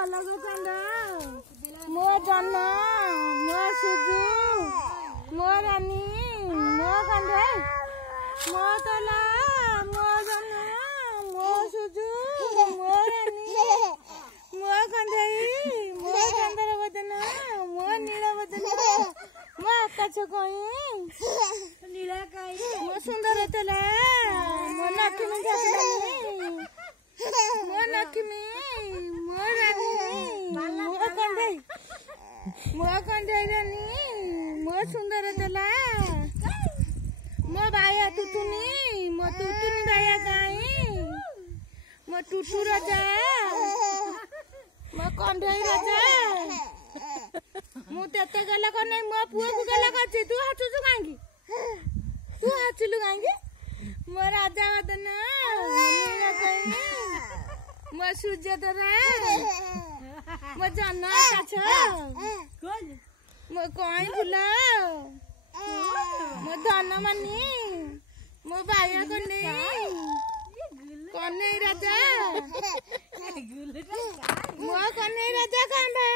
अलग कंद मो जन मो सुजु मो रानी मो कंद मो तला मो जन मो सुजु मो रानी मो कंदई मो कंदर बदन मो नील बदन मो आकाश कई नीला कई मो सुंदर तला मो नखमी जातलानी मो नखमी मो रानी मो कंदई रानी मो सुंदर तला मो बाया तुतुनी मो तुतुनी बाया गाई मो टुटू राजा मो कंदई राजा मु तेते गला को नहीं मो पुओ को गला करछि तू हाचुछु कांगी तू हाचुलु कांगी मो राजा वदन नीला कई मो सूर्य दरा मो जन काछ मो कई फुला मो धन मनी मो बाया कन्हई राजा मो कन्हई राजा कांदा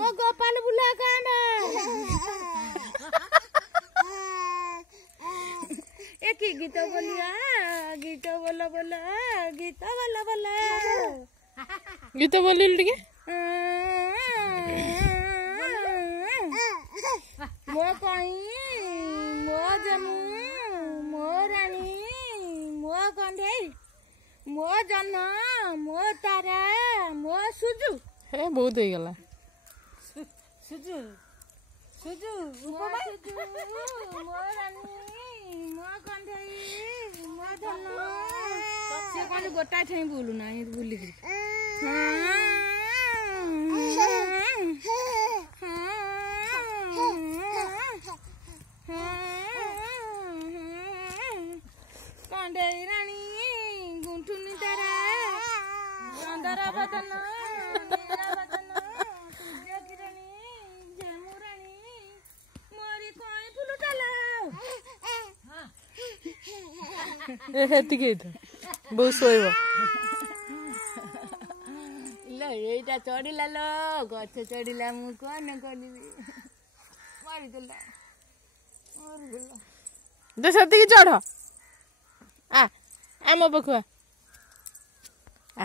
मो गोपाल बुला कांदा एक गीत बोलिया गीत बोला बोला गीत बोला बोला गीत बोलिल टिके मो कई मो जनु मो रानी मो कंधई मो जन मो तारा मो सुजु हे बहुत हो गला सुजु सुजु मो रानी मो कंधई मो धन से कौन गोटा ठाई बोलू ना बुली कंधई रानी गुंठुनी तारा अंधारा बदन नीला बदन सूर्य किरणी झेलमु रानी मोरी कोई फुलुटाला ए हेती के तो बहुत सोइबो लो एटा चढ़िला लो गछ चढ़िला मु कोन करबी मारी देला दे सती की चढ़ आ आम बखुआ आ